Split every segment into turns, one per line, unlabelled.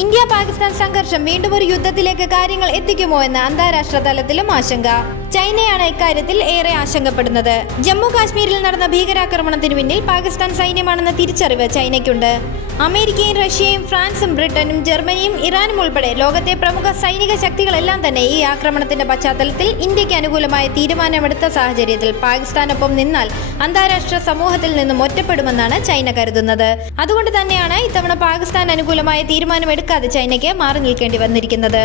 India Pakistan സംഘർഷം വീണ്ടും ഒരു യുദ്ധത്തിലേക്ക് കാര്യങ്ങൾ എത്തിക്കുമോ എന്ന് അന്താരാഷ്ട്ര തലത്തിലും ആശങ്ക. ചൈനയാണ് ഇക്കാര്യത്തിൽ ഏറെ ആശങ്കപ്പെടുന്നത്. ജമ്മു കാശ്മീരിൽ നടന്ന ഭീകരാക്രമണത്തിന് പിന്നിൽ പാകിസ്ഥാൻ സൈന്യമാണെന്ന തിരിച്ചറിവ് ചൈനയ്ക്കുണ്ട്. അമേരിക്കയും റഷ്യയും ഫ്രാൻസും ബ്രിട്ടനും ജർമ്മനിയും ഇറാനും ഉൾപ്പെടെ ലോകത്തെ പ്രമുഖ സൈനിക ശക്തികളെല്ലാം തന്നെ ഈ ആക്രമണത്തിന്റെ പശ്ചാത്തലത്തിൽ ഇന്ത്യയ്ക്ക് അനുകൂലമായ തീരുമാനമെടുത്ത സാഹചര്യത്തിൽ പാകിസ്ഥാനൊപ്പം നിന്നാൽ അന്താരാഷ്ട്ര സമൂഹത്തിൽ നിന്നും ഒറ്റപ്പെടുമെന്നാണ് ചൈന കരുതുന്നത്. അതുകൊണ്ട് തന്നെയാണ് ഇത്തവണ പാകിസ്ഥാൻ അനുകൂലമായ തീരുമാനമെടുക്കാതെ ചൈനയ്ക്ക് മാറി നിൽക്കേണ്ടി വന്നിരിക്കുന്നത്.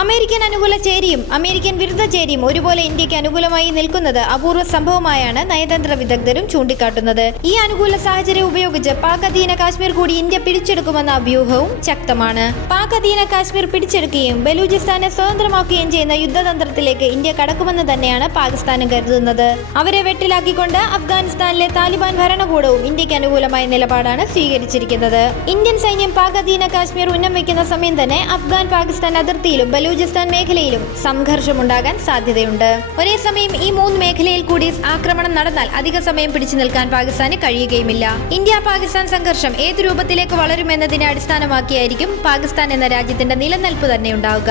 അമേരിക്കൻ അനുകൂല ചേരിയും അമേരിക്കൻ വിരുദ്ധ ചേരിയും ഒരുപോലെ ഇന്ത്യയ്ക്ക് അനുകൂലമായി നിൽക്കുന്നത് അപൂർവ സംഭവമായാണ് നയതന്ത്ര വിദഗ്ധരും ചൂണ്ടിക്കാട്ടുന്നത്. ഈ അനുകൂല സാഹചര്യം ഉപയോഗിച്ച് പാക് അധീന കാശ്മീർ കൂടി ഇന്ത്യ പിടിച്ചെടുക്കുമെന്ന അഭ്യൂഹവും ശക്തമാണ്. പാക് അധീന കാശ്മീർ പിടിച്ചെടുക്കുകയും ബലൂചിസ്ഥാനെ സ്വതന്ത്രമാക്കുകയും ചെയ്യുന്ന യുദ്ധതന്ത്രത്തിലേക്ക് ഇന്ത്യ കടക്കുമെന്ന് തന്നെയാണ് പാകിസ്ഥാനും കരുതുന്നത്. അവരെ വെട്ടിലാക്കിക്കൊണ്ട് അഫ്ഗാനിസ്ഥാനിലെ താലിബാൻ ഭരണകൂടവും ഇന്ത്യയ്ക്ക് അനുകൂലമായ നിലപാടാണ് സ്വീകരിച്ചിരിക്കുന്നത്. ഇന്ത്യൻ സൈന്യം പാക് അധീന കാശ്മീർ ഉന്നം വയ്ക്കുന്ന സമയം തന്നെ അഫ്ഗാൻ പാകിസ്ഥാൻ അതിർത്തിയിലും ബലൂചിസ്ഥാൻ മേഖലയിലും സംഘർഷമുണ്ടാകാൻ സാധ്യതയുണ്ട്. ഒരേ സമയം ഈ മൂന്ന് മേഖലയിൽ കൂടി ആക്രമണം നടന്നാൽ അധിക സമയം പിടിച്ചു നിൽക്കാൻ പാകിസ്ഥാന് കഴിയുകയുമില്ല. ഇന്ത്യ പാകിസ്ഥാൻ സംഘർഷം ഏത് രൂപത്തിലേക്ക് വളരുമെന്നതിനെ അടിസ്ഥാനമാക്കിയായിരിക്കും പാകിസ്ഥാൻ എന്ന രാജ്യത്തിന്റെ നിലനിൽപ്പ് തന്നെ ഉണ്ടാവുക.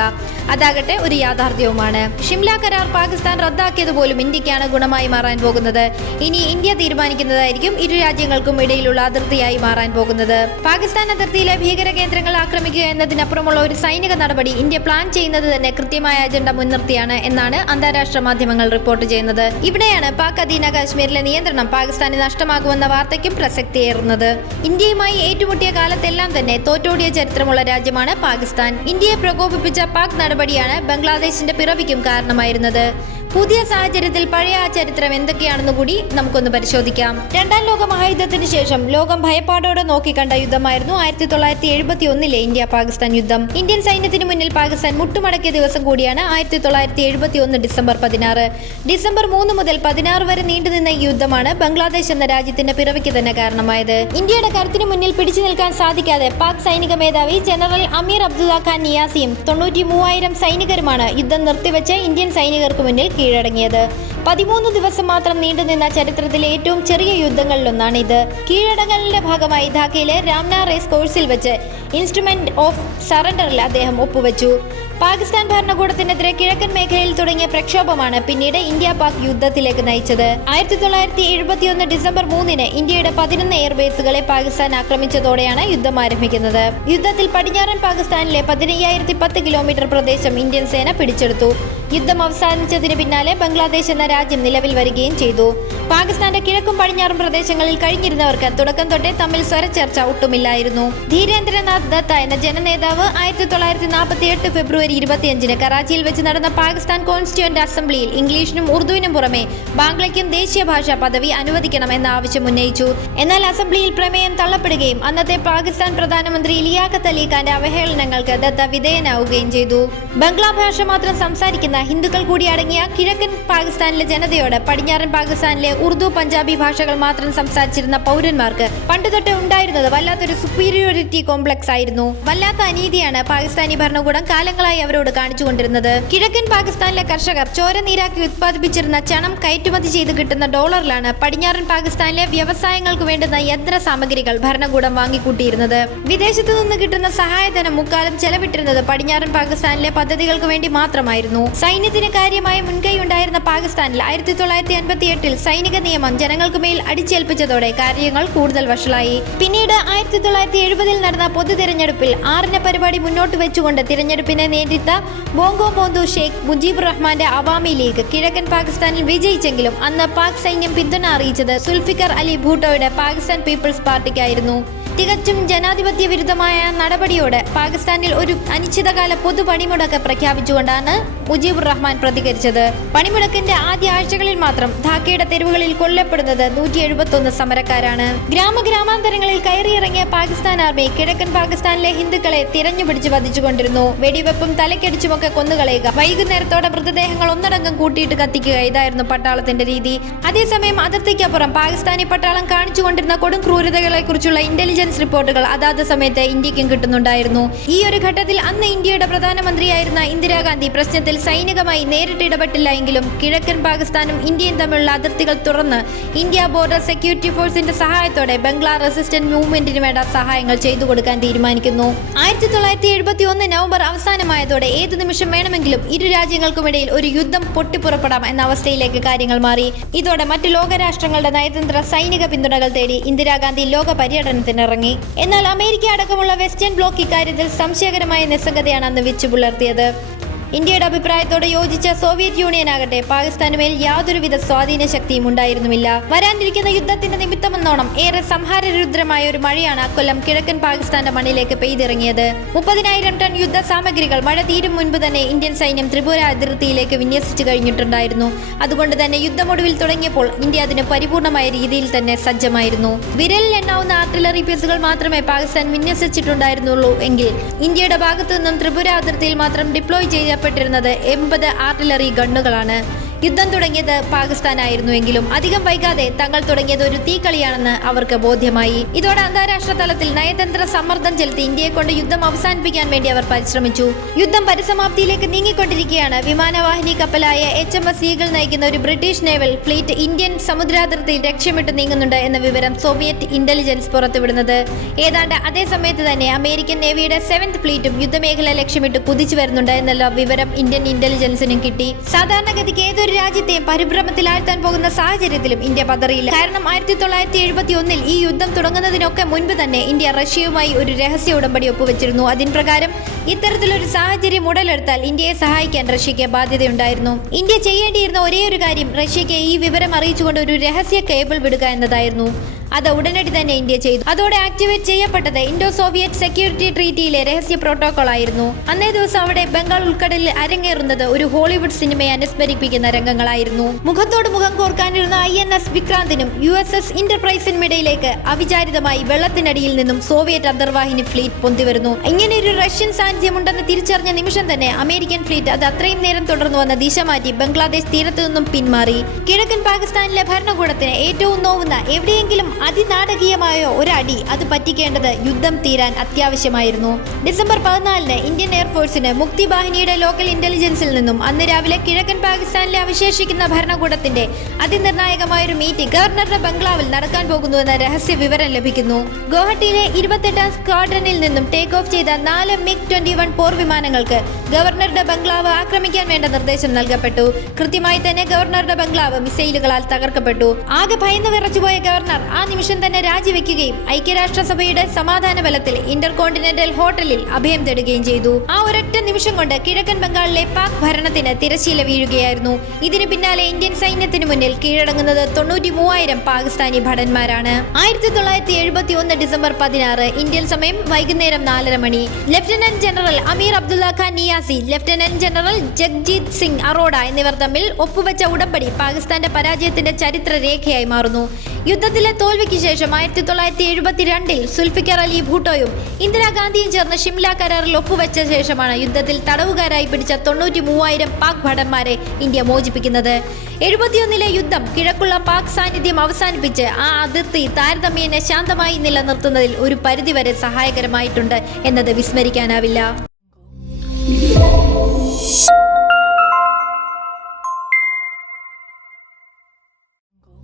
അതാകട്ടെ ഒരു യാഥാർത്ഥ്യവുമാണ്. ഷിംല കരാർ പാകിസ്ഥാൻ റദ്ദാക്കിയതുപോലും ഇന്ത്യക്കാണ് ഗുണമായി മാറാൻ പോകുന്നത്. ഇനി ഇന്ത്യ തീരുമാനിക്കുന്നതായിരിക്കും ഇരു രാജ്യങ്ങൾക്കും ഇടയിലുള്ള അതിർത്തിയായി മാറാൻ പോകുന്നത്. പാകിസ്ഥാൻ അതിർത്തിയിലെ ഭീകര കേന്ദ്രങ്ങൾ ആക്രമിക്കുക എന്നതിനപ്പുറമുള്ള ഒരു സൈനിക നടപടി ഇന്ത്യ പ്ലാൻ ചെയ്യുന്നത് തന്നെ കൃത്യമായ അജണ്ട മുൻനിർത്തിയാണ് എന്നാണ് അന്താരാഷ്ട്ര മാധ്യമങ്ങൾ റിപ്പോർട്ട് ചെയ്യുന്നത്. ഇവിടെയാണ് പാക് അധീന കാശ്മീരിലെ നിയന്ത്രണം പാകിസ്ഥാന് നഷ്ടമാകുമെന്ന വാർത്തയ്ക്കും പ്രസക്തിയേറുന്നത്. ഇന്ത്യയുമായി ഏറ്റുമുട്ടിയ കാലത്തെല്ലാം തന്നെ തോറ്റോടിയ ചരിത്രമുള്ള രാജ്യമാണ് പാകിസ്ഥാൻ. ഇന്ത്യയെ പ്രകോപിപ്പിച്ച പാക് നടപടിയാണ് ബംഗ്ലാദേശിന്റെ പിറവിക്കും കാരണമായിരുന്നത്. പുതിയ സാഹചര്യത്തിൽ പഴയ ആ ചരിത്രം എന്തൊക്കെയാണെന്ന് കൂടി നമുക്കൊന്ന് പരിശോധിക്കാം. രണ്ടാം ലോക മഹായുദ്ധത്തിന് ശേഷം ലോകം ഭയപ്പാടോടെ നോക്കിക്കണ്ട യുദ്ധമായിരുന്നു ആയിരത്തി തൊള്ളായിരത്തി എഴുപത്തി ഒന്നിലെ ഇന്ത്യ പാകിസ്ഥാൻ യുദ്ധം. ഇന്ത്യൻ സൈന്യത്തിന് മുന്നിൽ പാകിസ്ഥാൻ മുട്ടുമടക്കിയ ദിവസം കൂടിയാണ് ആയിരത്തി തൊള്ളായിരത്തി എഴുപത്തി ഒന്ന് ഡിസംബർ പതിനാറ്. ഡിസംബർ മൂന്ന് മുതൽ പതിനാറ് വരെ നീണ്ടുനിന്ന ഈ യുദ്ധമാണ് ബംഗ്ലാദേശ് എന്ന രാജ്യത്തിന്റെ പിറവിക്ക് തന്നെ കാരണമായത്. ഇന്ത്യയുടെ കരുത്തിന് മുന്നിൽ പിടിച്ചു നിൽക്കാൻ സാധിക്കാതെ പാക് സൈനിക മേധാവി ജനറൽ അമീർ അബ്ദുള്ള ഖാൻ നിയാസിയും തൊണ്ണൂറ്റി മൂവായിരം സൈനികരുമാണ് യുദ്ധം നിർത്തിവെച്ച് ഇന്ത്യൻ സൈനികർക്ക് മുന്നിൽ കീഴടങ്ങിയത്. പതിമൂന്ന് ദിവസം മാത്രം നീണ്ടുനിന്ന ചരിത്രത്തിലെ ഏറ്റവും ചെറിയ യുദ്ധങ്ങളിലൊന്നാണ് ഇത് കീഴടങ്ങലിന്റെ ഭാഗമായി ധാക്കയിലെ രാംന റേസ് കോഴ്സിൽ വെച്ച് ഇൻസ്ട്രുമെന്റ് ഓഫ് സറണ്ടറിൽ അദ്ദേഹം ഒപ്പുവെച്ചു. പാകിസ്ഥാൻ ഭരണകൂടത്തിനെതിരെ കിഴക്കൻ മേഖലയിൽ തുടങ്ങിയ പ്രക്ഷോഭമാണ് പിന്നീട് ഇന്ത്യ പാക് യുദ്ധത്തിലേക്ക് നയിച്ചത്. ആയിരത്തി തൊള്ളായിരത്തി എഴുപത്തിയൊന്ന് ഡിസംബർ മൂന്നിന് ഇന്ത്യയുടെ പതിനൊന്ന് എയർബേസുകളെ പാകിസ്ഥാൻ ആക്രമിച്ചതോടെയാണ് യുദ്ധം ആരംഭിക്കുന്നത്. യുദ്ധത്തിൽ പടിഞ്ഞാറൻ പാകിസ്ഥാനിലെ പതിനയ്യായിരത്തി പത്ത് കിലോമീറ്റർ പ്രദേശം ഇന്ത്യൻ സേന പിടിച്ചെടുത്തു. യുദ്ധം അവസാനിച്ചതിന് പിന്നാലെ ബംഗ്ലാദേശ് എന്ന രാജ്യം നിലവിൽ വരികയും ചെയ്തു. പാകിസ്ഥാന്റെ കിഴക്കും പടിഞ്ഞാറും പ്രദേശങ്ങളിൽ കഴിഞ്ഞിരുന്നവർക്ക് തുടക്കം തൊട്ടേ തമ്മിൽ സ്വരച്ചേർച്ച ഒട്ടുമില്ലായിരുന്നു. ധീരേന്ദ്രനാഥ് ദത്ത എന്ന ജനനേതാവ് ആയിരത്തി തൊള്ളായിരത്തി നാൽപ്പത്തി എട്ട് ഫെബ്രുവരി ഇരുപത്തിയഞ്ചിന് കറാച്ചിയിൽ വെച്ച് നടന്ന പാകിസ്ഥാൻ കോൺസ്റ്റിറ്റ്യൂന്റ് അസംബ്ലിയിൽ ഇംഗ്ലീഷിനും ഉറുദുവിനും പുറമെ ബാംഗ്ലയ്ക്കും ദേശീയ ഭാഷാ പദവി അനുവദിക്കണം എന്ന ആവശ്യം ഉന്നയിച്ചു. എന്നാൽ അസംബ്ലിയിൽ പ്രമേയം തള്ളപ്പെടുകയും അന്നത്തെ പാകിസ്ഥാൻ പ്രധാനമന്ത്രി ലിയാഖത്ത് അലി ഖാന്റെ അവഹേളനങ്ങൾക്ക് ദത്ത വിധേയനാവുകയും ചെയ്തു. ബംഗ്ലാ ഭാഷ മാത്രം സംസാരിക്കുന്ന ഹിന്ദുക്കൾ കൂടി അടങ്ങിയ കിഴക്കൻ പാകിസ്ഥാനിലെ ജനതയോട് പടിഞ്ഞാറൻ പാകിസ്ഥാനിലെ ഉറുദു പഞ്ചാബി ഭാഷകൾ മാത്രം സംസാരിച്ചിരുന്ന പൗരന്മാർക്ക് പണ്ടുതൊട്ട് ഉണ്ടായിരുന്നത് വല്ലാത്തൊരു സുപ്പീരിയോറിറ്റി കോംപ്ലക്സ് ആയിരുന്നു. വല്ലാത്ത അനീതിയാണ് പാകിസ്ഥാനി ഭരണകൂടം കാലങ്ങളായി അവരോട് കാണിച്ചുകൊണ്ടിരുന്നത്. കിഴക്കൻ പാകിസ്ഥാനിലെ കർഷകർ ചോര നീരാക്കി ഉത്പാദിപ്പിച്ചിരുന്ന ചണം കയറ്റുമതി ചെയ്ത് കിട്ടുന്ന ഡോളറിലാണ് പടിഞ്ഞാറൻ പാകിസ്ഥാനിലെ വ്യവസായങ്ങൾക്ക് വേണ്ടുന്ന യന്ത്ര സാമഗ്രികൾ ഭരണകൂടം വാങ്ങിക്കൂട്ടിയിരുന്നത്. വിദേശത്തു നിന്ന് കിട്ടുന്ന സഹായധനം മുക്കാലം ചെലവിട്ടിരുന്നത് പടിഞ്ഞാറൻ പാകിസ്ഥാനിലെ പദ്ധതികൾക്ക് വേണ്ടി മാത്രമായിരുന്നു. സൈന്യത്തിന് കാര്യമായ മുൻകൈയുണ്ടായിരുന്ന പാകിസ്ഥാനിൽ ആയിരത്തി തൊള്ളായിരത്തി അൻപത്തി എട്ടിൽ സൈനിക നിയമം ജനങ്ങൾക്ക് മേൽ അടിച്ചേൽപ്പിച്ചതോടെ കാര്യങ്ങൾ കൂടുതൽ വഷളായി. പിന്നീട് ആയിരത്തി തൊള്ളായിരത്തി എഴുപതിൽ നടന്ന പൊതു തിരഞ്ഞെടുപ്പിൽ ആറിന പരിപാടി മുന്നോട്ട് വെച്ചുകൊണ്ട് തിരഞ്ഞെടുപ്പിനെ നേരിട്ട ബോങ്കോ ബോന്തു ഷെയ്ഖ് മുജീബ് റഹ്മാന്റെ അവാമി ലീഗ് കിഴക്കൻ പാകിസ്ഥാനിൽ വിജയിച്ചെങ്കിലും അന്ന് പാക് സൈന്യം പിന്തുണ അറിയിച്ചത് സുൽഫിക്കർ അലി ഭൂട്ടോയുടെ പാകിസ്ഥാൻ പീപ്പിൾസ് പാർട്ടിക്കായിരുന്നു. തികച്ചും ജനാധിപത്യ വിരുദ്ധമായ നടപടിയോട് പാകിസ്ഥാനിൽ ഒരു അനിശ്ചിതകാല പൊതു പണിമുടക്ക് പ്രഖ്യാപിച്ചുകൊണ്ടാണ് മുജീബുർ റഹ്മാൻ പ്രതികരിച്ചത്. പണിമുടക്കിന്റെ ആദ്യ ആഴ്ചകളിൽ മാത്രം ധാക്കയുടെ തെരുവുകളിൽ കൊല്ലപ്പെടുന്നത് നൂറ്റി എഴുപത്തൊന്ന് സമരക്കാരാണ് ഗ്രാമഗ്രാമാന്തരങ്ങളിൽ കയറിയിറങ്ങിയ പാകിസ്ഥാൻ ആർമി കിഴക്കൻ പാകിസ്ഥാനിലെ ഹിന്ദുക്കളെ തിരഞ്ഞുപിടിച്ച് വധിച്ചുകൊണ്ടിരുന്നു. വെടിവെപ്പും തലക്കടിച്ചുമൊക്കെ കൊന്നുകളയുക വൈകുന്നേരത്തോടെ മൃതദേഹങ്ങൾ ഒന്നടങ്കം കൂട്ടിയിട്ട് കത്തിക്കുക ഇതായിരുന്നു പട്ടാളത്തിന്റെ രീതി. അതേസമയം അതിർത്തിക്കപ്പുറം പാകിസ്ഥാനി പട്ടാളം കാണിച്ചുകൊണ്ടിരുന്ന കൊടും ക്രൂരതകളെ കുറിച്ചുള്ള ഇന്റലിജൻസ് ഇന്റലിജൻസ് റിപ്പോർട്ടുകൾ അതാത് സമയത്ത് ഇന്ത്യക്കും കിട്ടുന്നുണ്ടായിരുന്നു. ഈ ഒരു ഘട്ടത്തിൽ അന്ന് ഇന്ത്യയുടെ പ്രധാനമന്ത്രിയായിരുന്ന ഇന്ദിരാഗാന്ധി പ്രശ്നത്തിൽ സൈനികമായി നേരിട്ട് ഇടപെട്ടില്ല എങ്കിലും കിഴക്കൻ പാകിസ്ഥാനും ഇന്ത്യയും തമ്മിലുള്ള അതിർത്തികൾ തുറന്ന് ഇന്ത്യ ബോർഡർ സെക്യൂരിറ്റി ഫോഴ്സിന്റെ സഹായത്തോടെ ബംഗ്ലാ റെസിസ്റ്റന്റ് മൂവ്മെന്റിന് വേണ്ട സഹായങ്ങൾ ചെയ്തു കൊടുക്കാൻ തീരുമാനിക്കുന്നു. ആയിരത്തി തൊള്ളായിരത്തി എഴുപത്തി ഒന്ന് നവംബർ അവസാനമായതോടെ ഏതു നിമിഷം വേണമെങ്കിലും ഇരു രാജ്യങ്ങൾക്കുമിടയിൽ ഒരു യുദ്ധം പൊട്ടിപ്പുറപ്പെടാം എന്ന അവസ്ഥയിലേക്ക് കാര്യങ്ങൾ മാറി. ഇതോടെ മറ്റു ലോകരാഷ്ട്രങ്ങളുടെ നയതന്ത്ര സൈനിക പിന്തുണകൾ തേടി ഇന്ദിരാഗാന്ധി ലോക പര്യടനത്തിനിറങ്ങി എന്നാൽ അമേരിക്ക അടക്കമുള്ള വെസ്റ്റേൺ ബ്ലോക്ക് ഇക്കാര്യത്തിൽ സംശയകരമായ നിസ്സംഗതയാണ് അന്ന് വെച്ചു പുലർത്തിയത്. ഇന്ത്യയുടെ അഭിപ്രായത്തോട് യോജിച്ച സോവിയറ്റ് യൂണിയൻ ആകട്ടെ പാകിസ്ഥാന് മേൽ യാതൊരുവിധ സ്വാധീന ശക്തിയും ഉണ്ടായിരുന്നുമില്ല. വരാനിരിക്കുന്ന യുദ്ധത്തിന്റെ നിമിത്തമെന്നോണം ഏറെ സംഹാരരുദ്രമായ ഒരു മഴയാണ് അക്കൊല്ലം കിഴക്കൻ പാകിസ്ഥാന്റെ മണ്ണിലേക്ക് പെയ്തിറങ്ങിയത്. മുപ്പതിനായിരം ടൺ യുദ്ധ സാമഗ്രികൾ മഴ തീരും മുൻപ് തന്നെ ഇന്ത്യൻ സൈന്യം ത്രിപുര അതിർത്തിയിലേക്ക് വിന്യസിച്ചു കഴിഞ്ഞിട്ടുണ്ടായിരുന്നു. അതുകൊണ്ട് തന്നെ യുദ്ധമൊടുവിൽ തുടങ്ങിയപ്പോൾ ഇന്ത്യ അതിന് പരിപൂർണമായ രീതിയിൽ തന്നെ സജ്ജമായിരുന്നു. വിരലിൽ എണ്ണാവുന്ന ആർട്ടിലറി പീസുകൾ മാത്രമേ പാകിസ്ഥാൻ വിന്യസിച്ചിട്ടുണ്ടായിരുന്നുള്ളൂ എങ്കിൽ ഇന്ത്യയുടെ ഭാഗത്തു നിന്നും ത്രിപുര അതിർത്തിയിൽ മാത്രം ഡിപ്ലോയ് ചെയ്യപ്പെട്ടിരുന്നത് എൺപത് ആർട്ടിലറി ഗണ്ണുകളാണ്. യുദ്ധം തുടങ്ങിയത് പാകിസ്ഥാനായിരുന്നുവെങ്കിലും അധികം വൈകാതെ തങ്ങൾ തുടങ്ങിയത് ഒരു തീക്കളിയാണെന്ന് അവർക്ക് ബോധ്യമായി. ഇതോടെ അന്താരാഷ്ട്ര തലത്തിൽ നയതന്ത്ര സമ്മർദ്ദം ചെലുത്തി ഇന്ത്യയെ കൊണ്ട് യുദ്ധം അവസാനിപ്പിക്കാൻ വേണ്ടി അവർ പരിശ്രമിച്ചു. യുദ്ധം പരിസമാപ്തിയിലേക്ക് നീങ്ങിക്കൊണ്ടിരിക്കുകയാണ്. വിമാനവാഹിനി കപ്പലായ എച്ച് എം എസ് സീകൾ നയിക്കുന്ന ഒരു ബ്രിട്ടീഷ് നേവൽ ഫ്ലീറ്റ് ഇന്ത്യൻ സമുദ്രാതിർത്തിയിൽ ലക്ഷ്യമിട്ട് നീങ്ങുന്നുണ്ട് എന്ന വിവരം സോവിയറ്റ് ഇന്റലിജൻസ് പുറത്തുവിടുന്നത്. ഏതാണ്ട് അതേ സമയത്ത് തന്നെ അമേരിക്കൻ നേവിയുടെ സെവൻത് ഫ്ലീറ്റും യുദ്ധമേഖല ലക്ഷ്യമിട്ട് കുതിച്ചു വരുന്നുണ്ട് എന്നുള്ള വിവരം ഇന്ത്യൻ ഇന്റലിജൻസിനും കിട്ടി. സാധാരണഗതിക്ക് ഏതൊരു രാജ്യത്തെയും പരിഭ്രമത്തിലാഴ്ത്താൻ പോകുന്ന സാഹചര്യത്തിലും ഇന്ത്യ പതറിയില്ല. കാരണം ആയിരത്തി തൊള്ളായിരത്തി എഴുപത്തി ഒന്നിൽ ഈ യുദ്ധം തുടങ്ങുന്നതിനൊക്കെ മുൻപ് തന്നെ ഇന്ത്യ റഷ്യയുമായി ഒരു രഹസ്യ ഉടമ്പടി ഒപ്പുവെച്ചിരുന്നു. അതിൻ പ്രകാരം ഇത്തരത്തിലൊരു സാഹചര്യം ഉടലെടുത്താൽ ഇന്ത്യയെ സഹായിക്കാൻ റഷ്യയ്ക്ക് ബാധ്യതയുണ്ടായിരുന്നു. ഇന്ത്യ ചെയ്യേണ്ടിയിരുന്ന ഒരേ ഒരു കാര്യം റഷ്യയ്ക്ക് ഈ വിവരം അറിയിച്ചുകൊണ്ട് ഒരു രഹസ്യ കേബിൾ വിടുക എന്നതായിരുന്നു. അത് ഉടനടി തന്നെ ഇന്ത്യ ചെയ്തു. അതോടെ ആക്ടിവേറ്റ് ചെയ്യപ്പെട്ടത് ഇൻഡോ സോവിയറ്റ് സെക്യൂരിറ്റി ട്രീറ്റിയിലെ രഹസ്യ പ്രോട്ടോകോൾ ആയിരുന്നു. അന്നേ ദിവസം അവിടെ ബംഗാൾ ഉൾക്കടലിൽ അരങ്ങേറുന്നത് ഒരു ഹോളിവുഡ് സിനിമയെ അനുസ്മരിപ്പിക്കുന്ന രംഗങ്ങളായിരുന്നു. മുഖത്തോട് മുഖം കോർക്കാനിരുന്ന ഐ എൻ എസ് വിക്രാന്തിനും യു എസ് എസ് ഇന്റർപ്രൈസിനുമിടയിലേക്ക് അവിചാരിതമായി വെള്ളത്തിനടിയിൽ നിന്നും സോവിയറ്റ് അന്തർവാഹിനി ഫ്ലീറ്റ് പൊന്തിവരുന്നു. ഇങ്ങനെ ഒരു റഷ്യൻ സാന്നിധ്യമുണ്ടെന്ന് തിരിച്ചറിഞ്ഞ നിമിഷം തന്നെ അമേരിക്കൻ ഫ്ലീറ്റ് അത് അത്രയും നേരം തുടർന്നു വന്ന ദിശ മാറ്റി ബംഗ്ലാദേശ് തീരത്തു നിന്നും പിന്മാറി. കിഴക്കൻ പാകിസ്ഥാനിലെ ഭരണകൂടത്തിന് ഏറ്റവും നോവുന്ന എവിടെയെങ്കിലും അതിനാടകീയമായ ഒരടി അത് പറ്റിക്കേണ്ടത് യുദ്ധം തീരാൻ അത്യാവശ്യമായിരുന്നു. ഡിസംബർ പതിനാലിന് ഇന്ത്യൻ എയർഫോഴ്സിന് മുക്തി വാഹിനിയുടെ ലോക്കൽ ഇന്റലിജൻസിൽ നിന്നും അന്ന് രാവിലെ കിഴക്കൻ പാകിസ്ഥാനിലെ അവശേഷിക്കുന്ന ഭരണകൂടത്തിന്റെ അതിനിർണായകമായ ഒരു മീറ്റിംഗ് ഗവർണറുടെ ബംഗ്ലാവിൽ നടക്കാൻ പോകുന്നുവെന്ന രഹസ്യ വിവരം ലഭിക്കുന്നു. ഗുവാഹട്ടിയിലെ ഇരുപത്തെട്ടാം സ്ക്വാഡ്രനിൽ നിന്നും ടേക്ക് ഓഫ് ചെയ്ത നാല് മിഗ് ട്വന്റി വൺ പോർ വിമാനങ്ങൾക്ക് ഗവർണറുടെ ബംഗ്ലാവ് ആക്രമിക്കാൻ വേണ്ട നിർദ്ദേശം നൽകപ്പെട്ടു. കൃത്യമായി തന്നെ ഗവർണറുടെ ബംഗ്ലാവ് മിസൈലുകളാൽ തകർക്കപ്പെട്ടു. ആകെ ഭയന്ന് വിറച്ചുപോയ ഗവർണർ ആ നിമിഷം തന്നെ രാജിവെക്കുകയും ഐക്യരാഷ്ട്രസഭയുടെ സമാധാന ബലത്തിൽ ഇന്റർ കോണ്ടിനെന്റൽ ഹോട്ടലിൽ അഭയം തേടുകയും ചെയ്തു. ആ ഒരൊറ്റ നിമിഷം കൊണ്ട് കിഴക്കൻ ബംഗാളിലെ പാക് ഭരണത്തിന് തിരശീല വീഴുകയായിരുന്നു. ഇതിന് പിന്നാലെ ഇന്ത്യൻ സൈന്യത്തിന് മുന്നിൽ കീഴടങ്ങുന്നത് തൊണ്ണൂറ്റി മൂവായിരം പാകിസ്ഥാനി ഭടന്മാരാണ്. ആയിരത്തി തൊള്ളായിരത്തി എഴുപത്തി ഒന്ന് ഡിസംബർ പതിനാറ് ഇന്ത്യൻ സമയം വൈകുന്നേരം നാലര മണി. Lieutenant general Amir Abdullah Khan Niazi lieutenant general Jagjit Singh Arora എന്നിവർ തമ്മിൽ ഒപ്പുവെച്ച ഉടമ്പടി പാകിസ്ഥാന്റെ പരാജയത്തിന്റെ ചരിത്ര രേഖയായി മാറുന്നു. യുദ്ധത്തിലെ തോൽവിക്ക് ശേഷം ആയിരത്തി തൊള്ളായിരത്തി എഴുപത്തിരണ്ടിൽ സുൽഫിക്കർ അലി ഭൂട്ടോയും ഇന്ദിരാഗാന്ധിയും ചേർന്ന് ഷിംല കരാറിൽ ഒപ്പുവെച്ച ശേഷമാണ് യുദ്ധത്തിൽ തടവുകാരായി പിടിച്ച തൊണ്ണൂറ്റി മൂവായിരം പാക് ഭടന്മാരെ ഇന്ത്യ മോചിപ്പിക്കുന്നത്. എഴുപത്തിയൊന്നിലെ യുദ്ധം കിഴക്കുള്ള പാക് സാന്നിധ്യം അവസാനിപ്പിച്ച് ആ അതിർത്തി താരതമ്യേന ശാന്തമായി നിലനിർത്തുന്നതിൽ ഒരു പരിധിവരെ സഹായകരമായിട്ടുണ്ട് എന്നത് വിസ്മരിക്കാനാവില്ല.